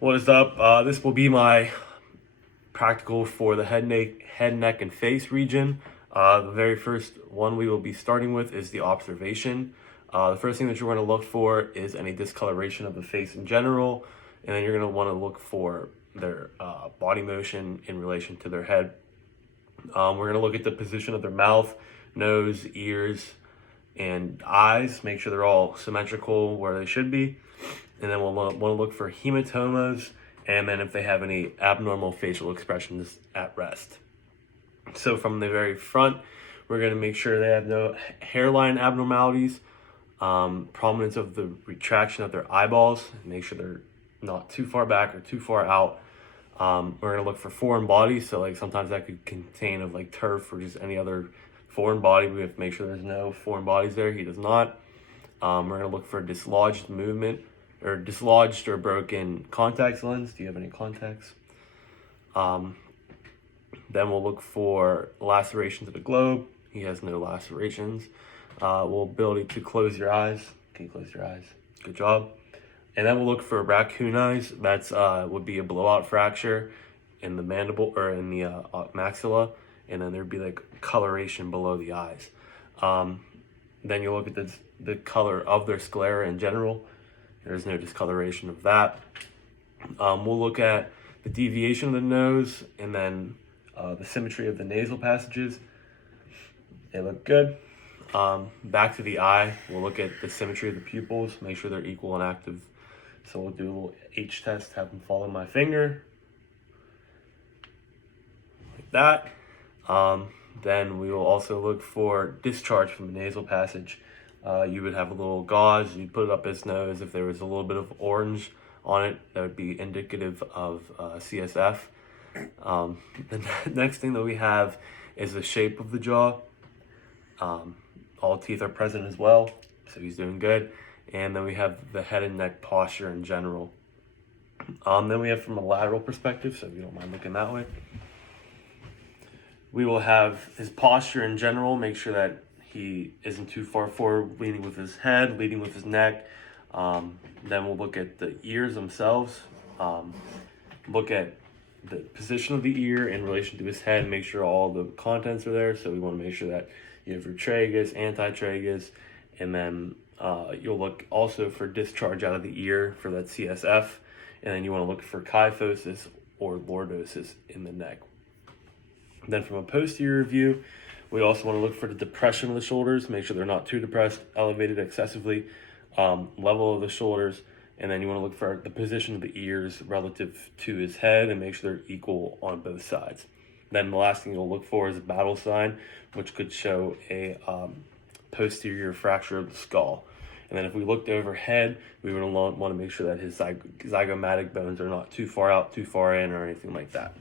What is up? This will be my practical for the head, neck, and face region. The very first one we will be starting with is the observation. The first thing that you're going to look for is any discoloration of the face in general, and then you're going to want to look for their body motion in relation to their head. We're going to look at the position of their mouth, nose, ears, and eyes. Make sure they're all symmetrical where they should be. And then we'll want to look for hematomas, and then if they have any abnormal facial expressions at rest. So from the very front, we're going to make sure they have no hairline abnormalities, prominence of the retraction of their eyeballs, make sure they're not too far back or too far out. We're going to look for foreign bodies, so like sometimes that could contain of like turf or just any other foreign body. We have to make sure there's no foreign bodies there. He does not. We're going to look for dislodged movement, or dislodged or broken contacts lens. Do you have any contacts? Then we'll look for lacerations of the globe. He has no lacerations. Ability to close your eyes. Can you close your eyes? Good job. And then we'll look for raccoon eyes. That's would be a blowout fracture in the mandible or in the maxilla, and then there'd be like coloration below the eyes. Then you look at the color of their sclera in general. There's no discoloration of that. We'll look at the deviation of the nose, and then the symmetry of the nasal passages. They look good. Back to the eye, we'll look at the symmetry of the pupils, make sure they're equal and active. So we'll do a little H test, have them follow my finger, like that. Then we will also look for discharge from the nasal passage. You would have a little gauze, you'd put it up his nose. If there was a little bit of orange on it, that would be indicative of CSF. The next thing that we have is the shape of the jaw. All teeth are present as well, so he's doing good. And then we have the head and neck posture in general. Then we have from a lateral perspective, so if you don't mind looking that way. We will have his posture in general, make sure that he isn't too far forward, leaning with his head, leading with his neck. Then we'll look at the ears themselves, look at the position of the ear in relation to his head, make sure all the contents are there. So we want to make sure that you have your tragus, antitragus, and then you'll look also for discharge out of the ear for that CSF, and then you want to look for kyphosis or lordosis in the neck. Then from a posterior view, we also want to look for the depression of the shoulders, make sure they're not too depressed, elevated excessively, level of the shoulders, and then you want to look for the position of the ears relative to his head and make sure they're equal on both sides. Then the last thing you'll look for is a battle sign, which could show a posterior fracture of the skull. And then if we looked overhead, we would want to make sure that his zygomatic bones are not too far out, too far in, or anything like that.